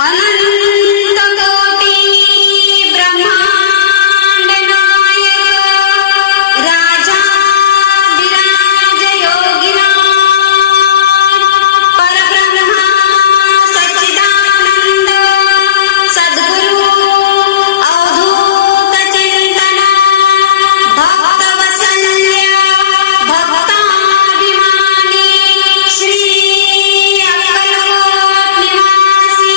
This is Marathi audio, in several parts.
अनंत कोटी ब्रह्मांड नायक राजाधिराज योगिराज परब्रह्मा सच्चिदानंद सद्गुरु अवधूत चिंतन भक्तवत्सल्य भक्ताभिमानी श्री अक्कलकोट निवासी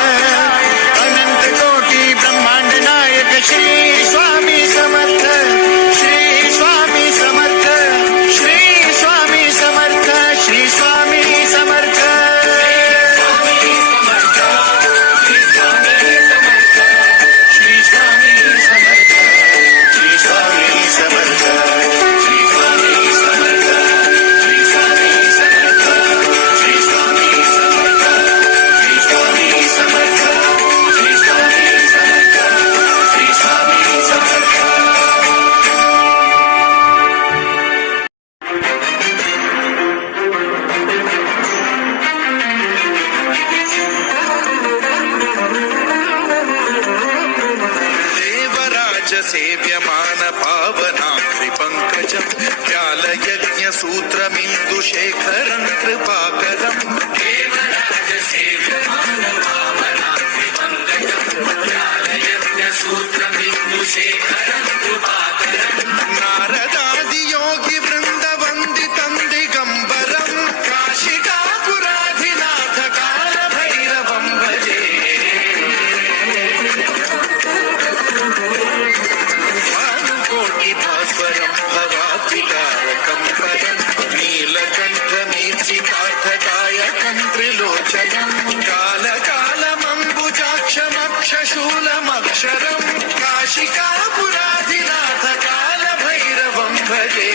कालयज्ञसूत्रमिन्दुशेखरं कृपाकरम् नारदादियोगी वृन्दवन्दितं दिगम्बरं काशिकापुराधिनाथ कालभैरवं भजे भानुकोटिभास्वरं भवाब्धिकारकं परं नीलकण्ठमीर्चितार्थदायकं त्रिलोचनं कालकालमम्बुजाक्षमक्षशूलमक्षरं काशिकापुराधिनाथ कालभैरवं भजे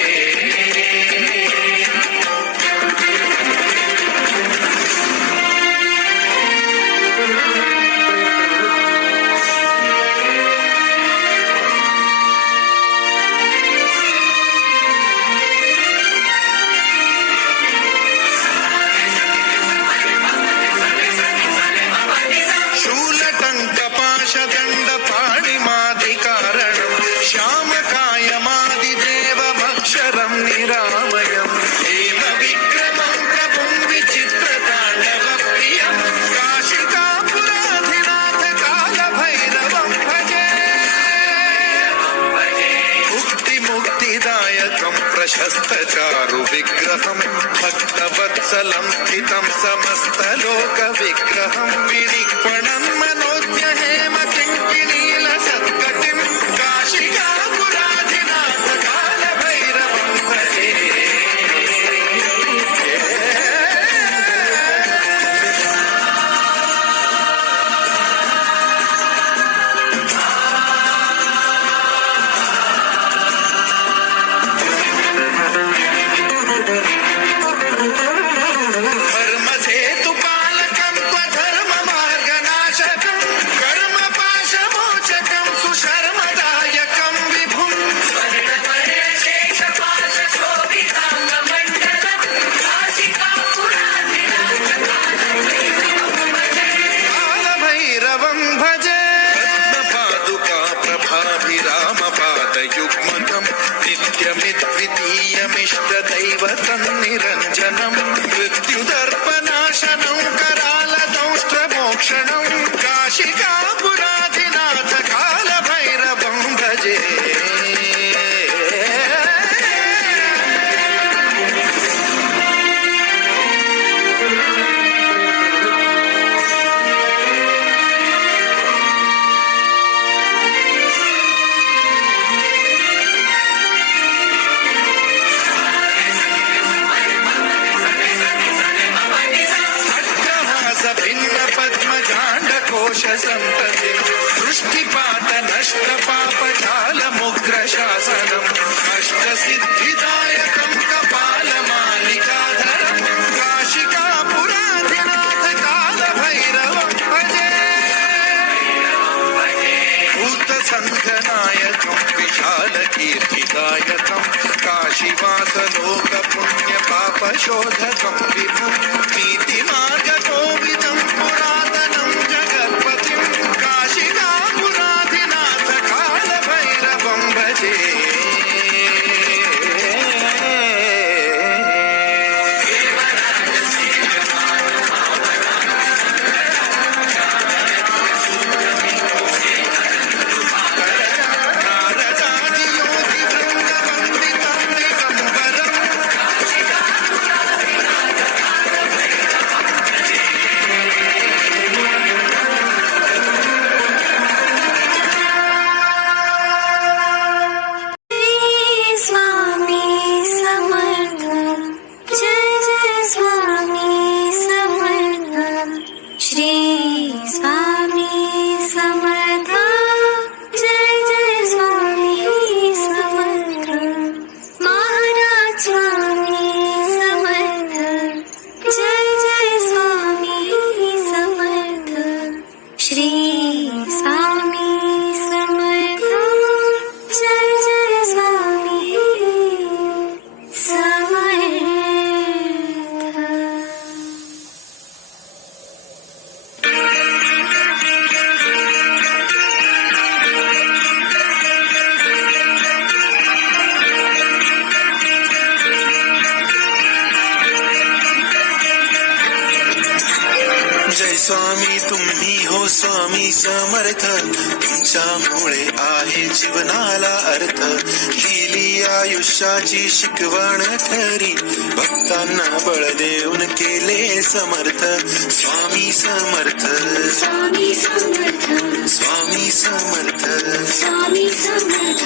शूलटङ्कपाशदण्डपाणिमादिकारणं श्यामकायमादिदेवमक्षरं निरामयं हेमविक्रमं प्रभुं विचित्रताण्डवप्रियं काशिकापुराधिनाथ कालभैरवं भजे मुक्तिदायकं प्रशस्तचारुविग्रहं भक्तवत्सलं स्थितं समस्तलोकविग्रहं विरिक्पणं मनोज्ञहेमकिङ्किणीलसत्कटिं काशिकापुराधिनाथ कालभैरवं भजे धर्मसेतुपालकं त्वधर्ममार्गनाशकं कर्मपाशमोचकं सुशर्मदायकं विभुं कालभैरवं भजे पद्मपादुका प्रभाभिरामपादयुग्मकं नित्यमिद्वितीयमिष्टदैवतं निरञ्जनं मृत्युदर्पनाशनं करालदंष्ट्रमोक्षणं काशिकापुराधिनाथ कालभैरवं भजे भिन्न पद्मजाण्डकोश सम्पदे दृष्टिपात नष्ट पापजालमुग्रशासनम् अष्टसिद्धिदायकं कपालमालिकाधरं काशिकापुराधिनाथ कालभैरवं भजे भूतसङ्घनायकं विशालकीर्तिदायकं काशीवासलोकपुण्यपापशोधकं विभुं नीतिमार्गकोविदं पुरातनं जगत्पतिं काशिकापुराधिनाथ कालभैरवं भजे नारदादियोगी वृन्दवन्दितं दिगम्बरं जय स्वामी तुम्ही हो स्वामी समर्थ, तुमच्यामुळे आहे जीवनाला अर्थ. दिली आयुष्याची शिकवण खरी, भक्तांना बळ देऊन केले समर्थ. स्वामी समर्थ, स्वामी समर्थ, स्वामी समर्थ. स्वामी समर्थ.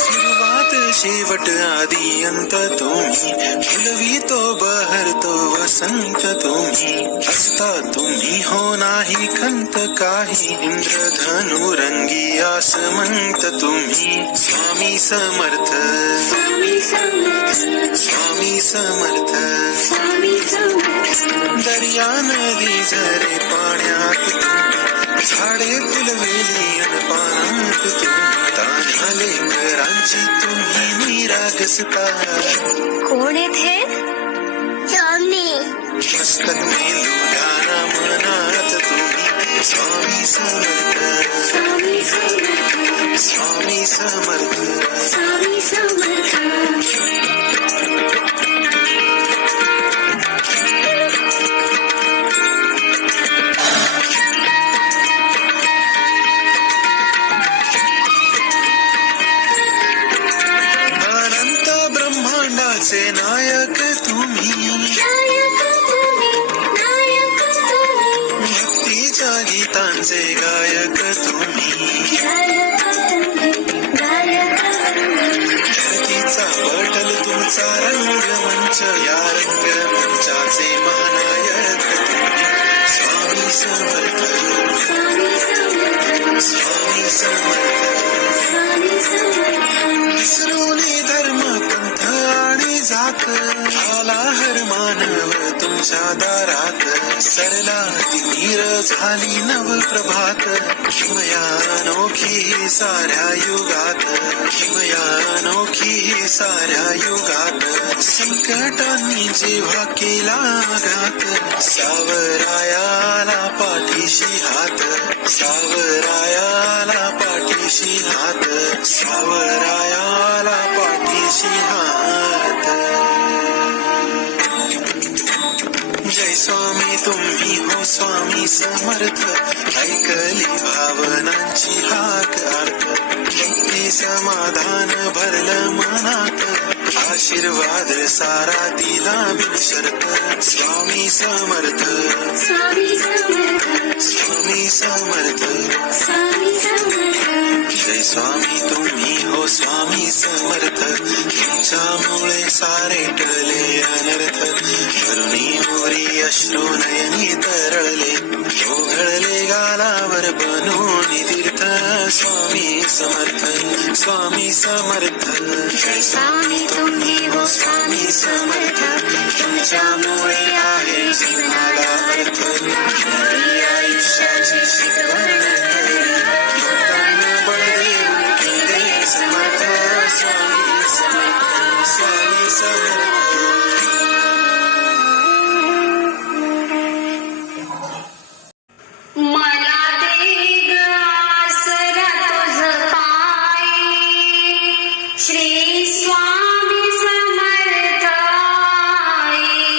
सुरुवात शेवट आदी अंत तुम्ही, फुलवितो बहरतो वसंत तुम्ही. असता तुम्ही हो नाही खंत काही, इंद्रधनु रंगी आसमंत तुम्ही. स्वामी समर्थ, स्वामी समर्थ, स्वामी समर्थ. स्वामी समर्थ. दर्या नदी झरे पाण्यात तुम्ही, झाडे फुलवेली अन पानात तुम्ही. तान्ह्या लेकरांची तुम्ही निरागसता, कोण येथे? स्वामी. मस्तक मेंदू गाना मनात तुम्ही. स्वामी समर्थ, स्वामी समर्थ, स्वामी समर्थ. स्वामी समर्थ. अनंत ब्रह्मांडाचे नायक तुम्ही, नायक तुम्ही, नायक तुम्ही. भक्तीच्या गीतांचे गायक तुम्ही. गायक तुम्ही, गायक तुम्ही. धरतीचा पटल तुमचा रंगमंच, या रंगमंचाचे मानायक तुम्ही. स्वामी समर्थ, स्वामी समर्थ, स्वामी समर्थ. स्वामी समर्थ. विसरूनी धर्म पंथ आणि जात, आला हर मानव तुमच्या दारात. सरला तीर झाली नव प्रभात, किमया अनोखी साऱ्या युगात. किमया अनोखी साऱ्या युगात. संकटांनी जेव्हा केला आघात, सावरायाला पाठीशी हात. सावरायाला पाठीशी हात. सावरायाला पाठीशी हात. जय स्वामी तुम्ही हो स्वामी समर्थ, ऐकली भावनांची हाक अर्थ. भक्ती समाधान भरलं मनात, आशीर्वाद सारा दिला बिनशर्त. स्वामी समर्थ, स्वामी समर्थ, स्वामी समर्थ. स्वामी समर्थ. जय स्वामी तुम्ही हो स्वामी समर्थ, तुमच्यामुळे सारे टळले अनर्थ. करुणी मोरी अश्रू नयनी तरळले, ओघळले गालावर बनून तीर्थ. स्वामी समर्थ, स्वामी समर्थ. जय स्वामी तुम्ही हो स्वामी समर्थ, तुमच्यामुळे आहे जीवनाला अर्थ. खरी आयुष्याची शिकवण खरी, भक्तांना बळ देऊन केले समर्थ. स्वामी समर्थ, स्वामी समर्थ. मला दे ग आसरा तुझ पायी, श्री स्वामी समर्थ आई.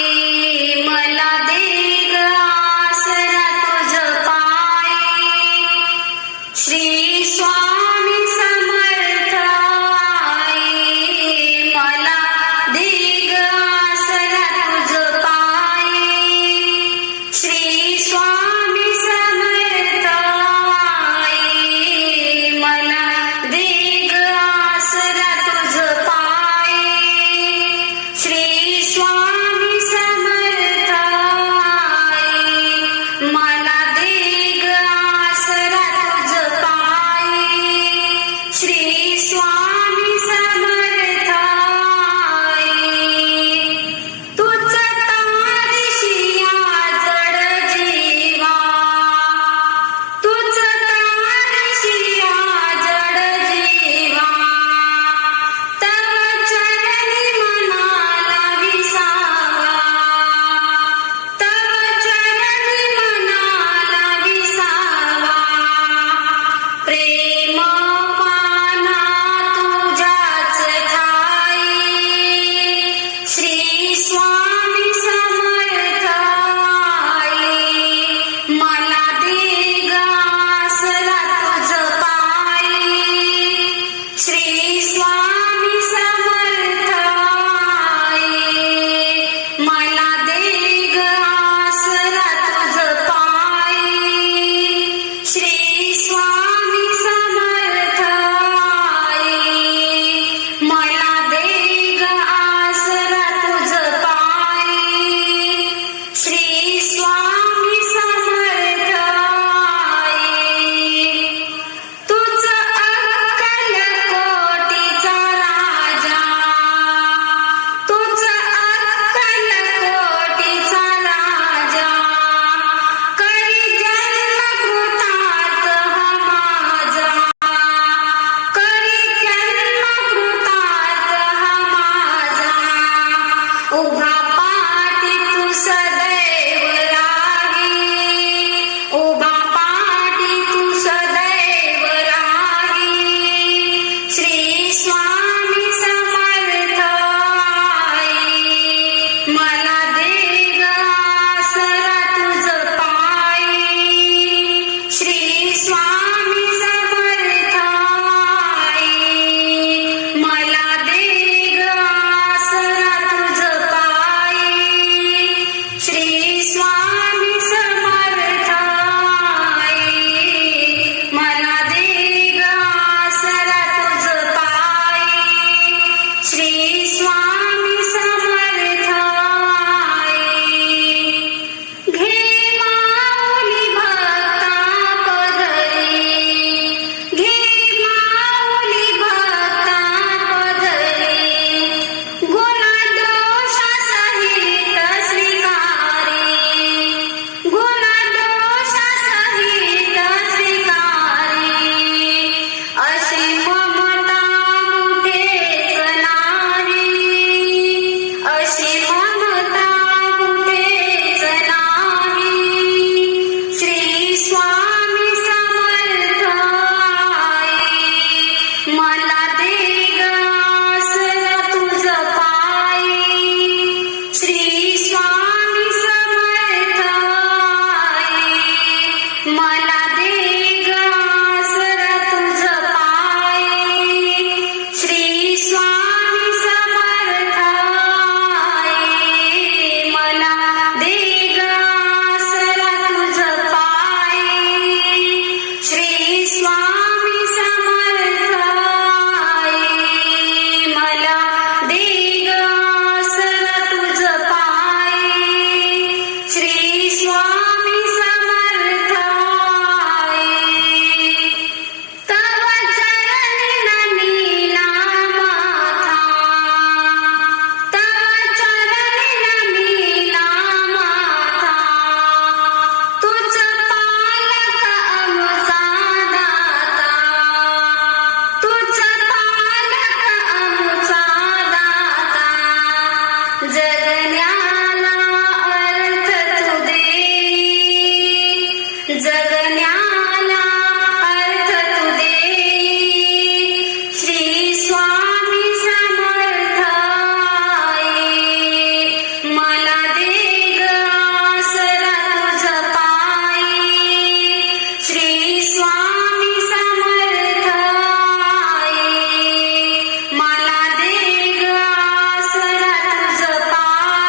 स्वामी समर्थ आई, मला दे ग आसरा तुझ पायी. श्री स्वामी समर्थ आई, मला दे ग आसरा तुझ पायी. श्री स्वामी समर्थ आई, मला दे ग आसरा तुझ पायी. श्री स्वामी समर्थ आई, तुझ अक्कल कोटीचा राजा, तुझ अक्कल कोटीचा राजा, करी जन्म कृतार्थ हा माझा, करी जन्म कृतार्थ हा माझा. उभा पाठी तू सदैव राही, उभा पाठी तू सदैव राही. श्री स्वामी समर्थ आई, मला दे ग आसरा तुझ पायी. श्री स्वामी समर्थ आई, मला दे ग आसरा तुझ पायी. श्री स्वामी समर्थ आई, मला दे ग आसरा तुझ पायी. श्री स्वामी समर्थ आई, घे माऊली भक्ता पदरी, घे माऊली भक्ता पदरी. गुणदोष सहित स्वीकारी, गुणदोष सहित स्वीकारी. अशी ममता कुठेच नाही, अशी ममता कुठेच नाही. श्री स्वामी समर्थ आई, मला दे ग आसरा तुझ पायी. श्री स्वामी समर्थ आई, मला दे ग आसरा तुझ पायी. श्री स्वामी समर्थ आई, मला दे ग आसरा तुझ पायी. श्री स्वामी समर्थ आई, मला दे ग आसरा तुझ पायी. श्री स्वामी समर्थ आई, तव चरणी नमिला माथा, तव चरणी नमिला माथा. तुझ पालक आमचा दाता, तुझ पालक आमचा दाता. जगण्याला अर्थ तू देई, जगण्याला अर्थ तू देई. श्री स्वामी समर्थ आई, मला दे ग आसरा तुझ पायी. श्री स्वामी समर्थ आई, मला दे ग आसरा तुझ पायी.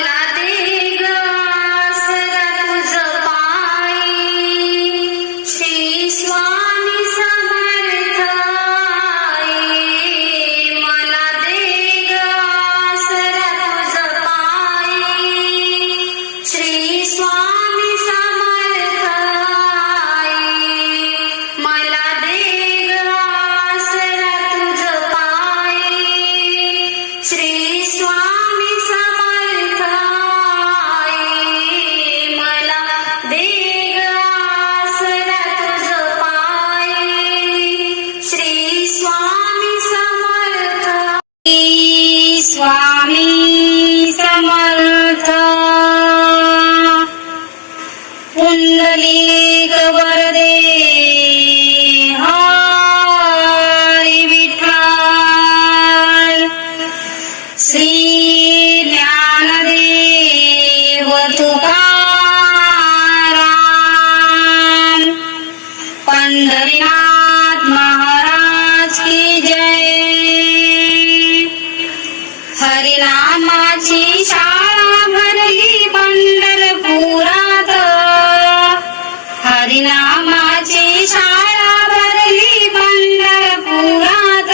मला दे ग आसरा तुझ पायी श्री स्वामी समर्थ आई. मला दे ग आसरा तुझ पायी श्री स्वामी समर्थ आई. मला दे ग आसरा तुझ पायी श्री स्वामी समर्थ आई. मला दे ग आसरा तुझ पायी श्री स्वामी समर्थ. स्वामी समर्थ. पुंडलिक वरदे हरी विठ्ठल. श्री ज्ञानदेव तुकाराम. पंढरीनाथ महाराज की जय. हरिनामाची शाळा भरली पंढरपुरात. हरिनामाची शाळा भरली पंढरपुरात.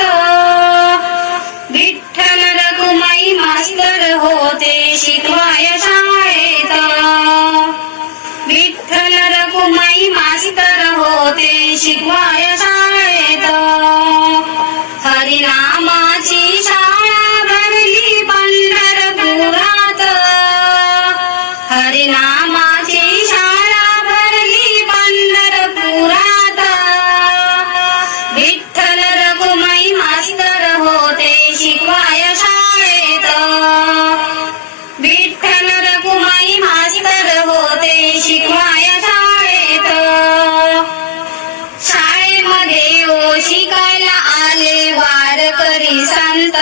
विठ्ठल रखुमाई मास्तर होते शिकवाय शाळेत. विठ्ठल रखुमाई मास्तर होते शिकवाय शाळेत. हरिनामाची शाळा भरली पंढरपुरात. हरिनामाची शाळा भरली पंढरपुरात. विठ्ठल रखुमाई मास्तर होते शिकवाय शाळेत. विठ्ठल रखुमाई मास्तर होते शिकवाय शाळेत. शाळेमध्ये शिकायला आले वारकरी संत.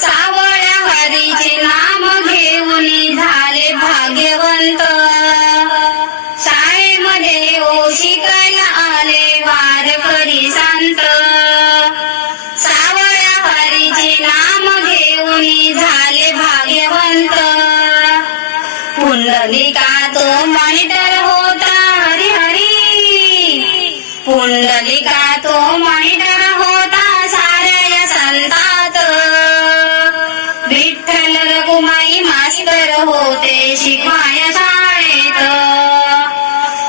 सावळ्या हरीचे नाम घेऊन झाले भाग्यवंत. शाळेमध्ये शिकायला आले वारकरी संत. सावळ्या हरीचे नाम घेऊन झाले भाग्यवंत. पुंडलिका तो मॉनिटर होता हरी हरी. पुंडलिका तो मॉनिटर होता साऱ्या या संतात. विठ्ठल रखुमाई मास्तर होते शिकवाय शाळेत.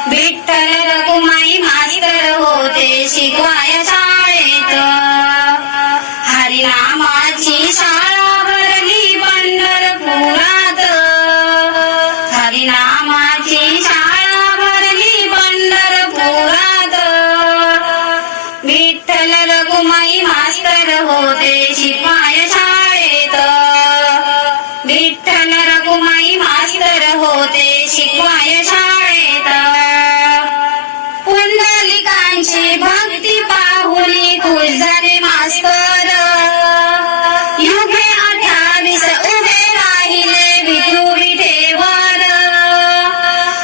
विठ्ठल रखुमाई मास्तर होते शिकवाय शाळेत. हरिनामाची शाळा भरली पंढरपुरात. हरिनामाची शाळा भरली पंढरपुरात. विठ्ठल रखुमाई मास्तर होते शिकवाय शाळेत. विठ्ठल रखुमाई मास्तर होते शिकवाय शाळेत. पुंडलिकांची भक्ती पाहुनी खुश झाले मास्तर. युगे 28 उभे राहिले विठू विठेवर.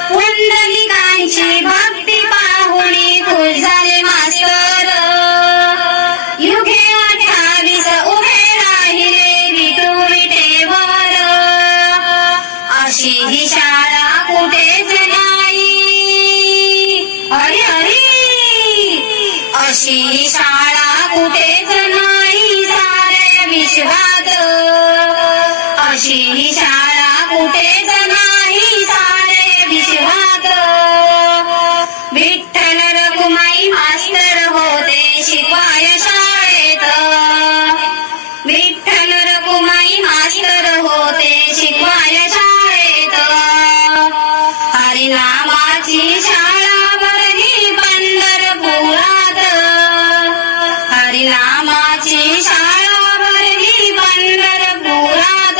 पुंडलिकांची भक्ती पाहुनी खुश झाले मास्तर. युगे 28 उभे राहिले विठू विठेवर. अशी ही शाळा कुठेच नाही हरी हरी. अशी ही शाळा कुठेच नाही साऱ्या विश्वात. अशी ही शाळा कुठेच नाही साऱ्या विश्वात. विठ्ठल रखुमाई मास्तर होते शिकवाय शाळेत. विठ्ठल रखुमाई मास्तर होते शिकवाय शाळेत. हरिनामाची शाळा भरली पंढरपुरात. हरिनामाची शाळा भरली पंढरपुरात.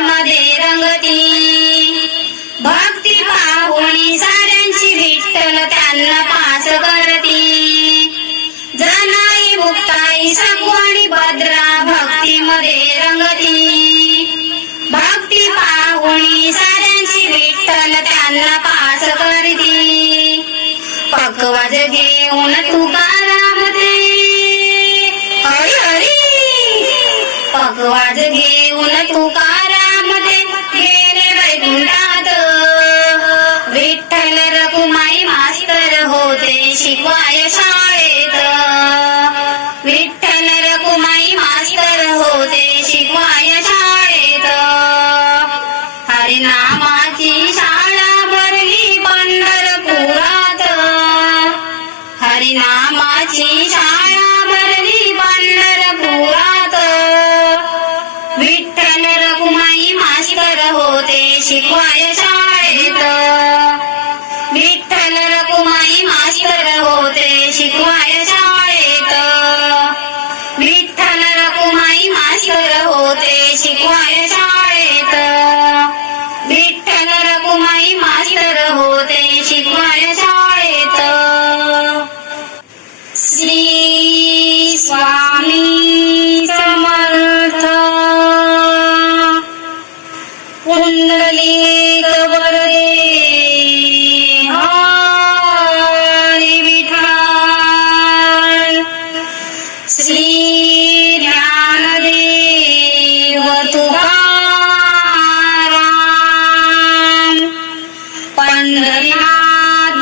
मध्ये रंगती भक्ती पाहुणी साऱ्यांची विठ्ठल त्यांना पास करती जनाई मुक्ताई सगवाणी भद्रा भक्ती मध्ये रंगती भक्ती पाहुणी साऱ्यांची विठ्ठल त्यांना पास करती पकवाज घेऊन तुकाराम ते हरी हरी पकवाज घेऊन तुकाराम ते गेले वैकुंठात विठ्ठल रखुमाई मास्तर होते शिकवाय शाळेत विठ्ठल रखुमाई मास्तर होते शिकवाय शाळेत हरिनामाची शाळा भरली पंढरपुरात हरिनामाची शाळा भरली पंढरपुरात विठ्ठल रखुमाई मास्तर होते शिकवाय शाळेत विठ्ठल रखुमाई मास्तर होते शिकवाय शाळेत विठ्ठल रखुमाई मास्तर होते शिकवाय शाळेत विठ्ठल रखुमाई मास्तर होते शिकवाय शाळेत श्री स्वामी समर्थ पुंडलिक वरदे हरी विठ्ठल श्री ज्ञानदेव तुकाराम पंढरीनाथ